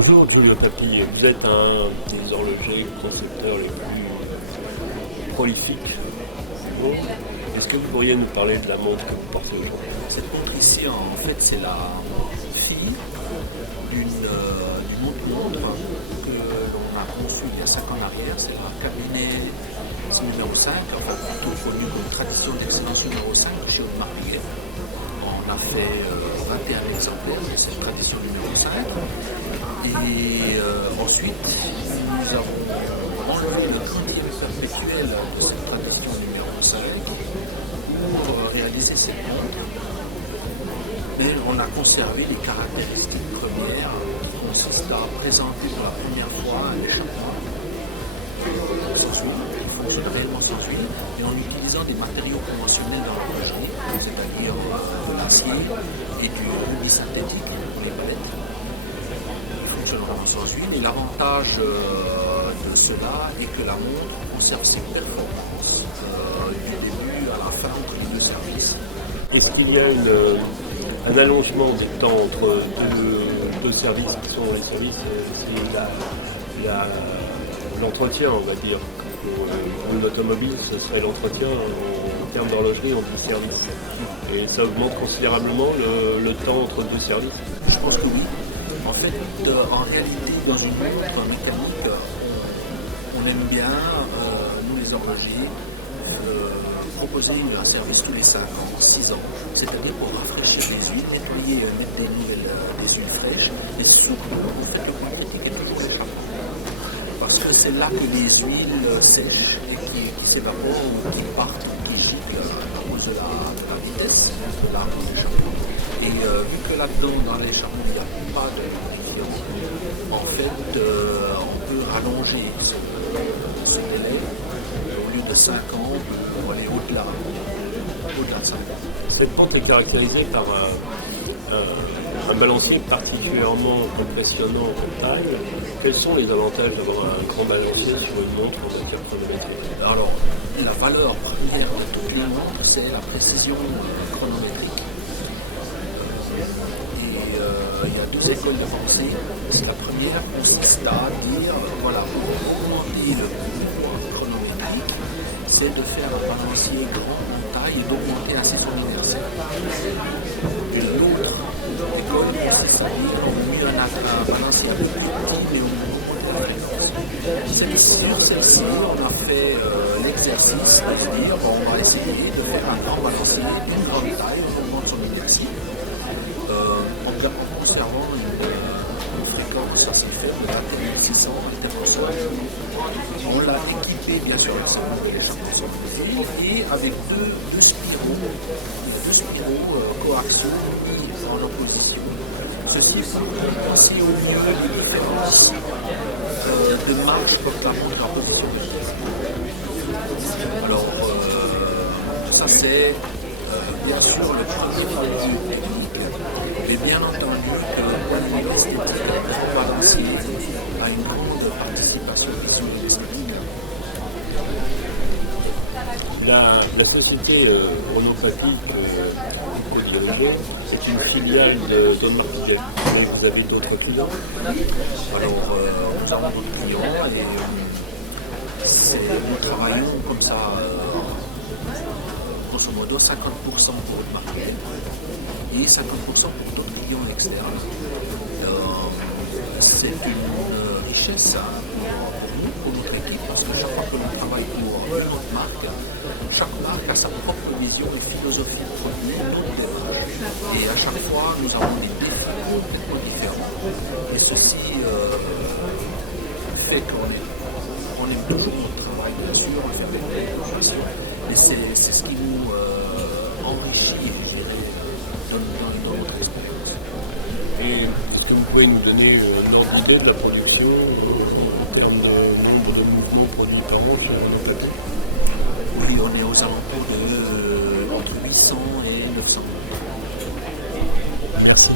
Bonjour Giulio Papi, vous êtes un des horlogers ou concepteurs les plus prolifiques. Bon. Est-ce que vous pourriez nous parler de la montre que vous portez aujourd'hui? Cette montre ici, en fait, c'est la fille d'une montre que l'on a conçue il y a 5 ans en arrière. C'est la cabinet numéro 5, enfin plutôt connu comme tradition d'excellence numéro 5 chez Audemars Piguet. On a fait 21 exemplaires de cette tradition numéro 5. Et ensuite, nous avons enlevé le cantier perpétuel de cette tradition numéro 5 pour réaliser cette montre. Mais on a conservé les caractéristiques premières qui consistent à présenter pour la première fois un échappement sans huile, qui fonctionne réellement sans huile, et en utilisant des matériaux conventionnels dans l'horlogerie, c'est-à-dire de l'acier et du rubis synthétique pour les palettes. Il fonctionne vraiment sans huile, et l'avantage de cela est que la montre conserve ses performances du début à la fin entre les deux services. Est-ce qu'il y a un allongement des temps entre deux services qui sont les services, l'entretien, on va dire. Pour une automobile, ce serait l'entretien en termes d'horlogerie en 10 services. Et ça augmente considérablement le temps entre deux services. Je pense que oui. En fait, en réalité, dans une montre mécanique, on aime bien, nous les horlogers, proposer un service tous les 5 ans, 6 ans, c'est-à-dire pour rafraîchir les huiles, nettoyer, mettre des huiles fraîches, et surtout, en fait, le point critique est toujours l'échappement. Parce que c'est là que les huiles sèchent et qui s'évaporent ou qui partent, qui giclent à cause de la vitesse de l'arme de l'échappement. Et vu que là-dedans, dans l'échappement, il n'y a pas de friction, en fait, on peut rallonger ce délai. Au lieu de 5 ans, on peut aller au-delà de 5 ans. Cette montre est caractérisée par un balancier particulièrement impressionnant en taille. Quels sont les avantages d'avoir un grand balancier sur une montre en matière chronométrique? Alors, la valeur première de toutes les montres, c'est la précision chronométrique. Et il y a deux écoles de pensée. La première consiste à dire, voilà, pour augmenter le pouvoir chronométrique, c'est de faire un balancier grand en taille et d'augmenter assez son inertie. Et l'autre école consiste à dire, on met un balancier un peu plus petit, mais au moins sur celle-ci, on a fait l'exercice de se dire, on va essayer de faire un grand balancier d'une grande taille, on augmente son inertie. En conservant une fréquence assez faible de 2600 interventions. On l'a équipé bien sûr avec l'échappement et avec deux spiraux coaxiaux en opposition. Ceci est pour penser au mieux les différences de marge comme la montre en position de pièce. Alors ça c'est bien sûr le principe technique. Mais bien entendu que le point de vue esthétique, le balancier a une grande participation visuelle et esthétique. La société chronopapique Codirigé, c'est une filiale d'Audemars Piguet. Mais vous avez d'autres clients? Alors, nous avons d'autres clients et nous travaillons comme ça, grosso modo 50% pour Audemars Piguet et 50% pour d'autres clients externes. C'est une richesse pour nous, pour notre équipe, parce que chaque fois que l'on travaille pour une autre marque, chaque marque a sa propre vision et philosophie de produit, et à chaque fois nous avons des défis complètement différents. Et ceci fait qu'on aime toujours notre travail, bien sûr, on le fait avec l'intégration, mais c'est ce qui nous enrichit, je dirais, dans notre expérience. Et est-ce que vous pouvez nous donner une ordre d'idée de la production en termes de nombre de mouvements produits par mois chez Monopapique? Oui, on est aux alentours de entre 800 et 900. Merci.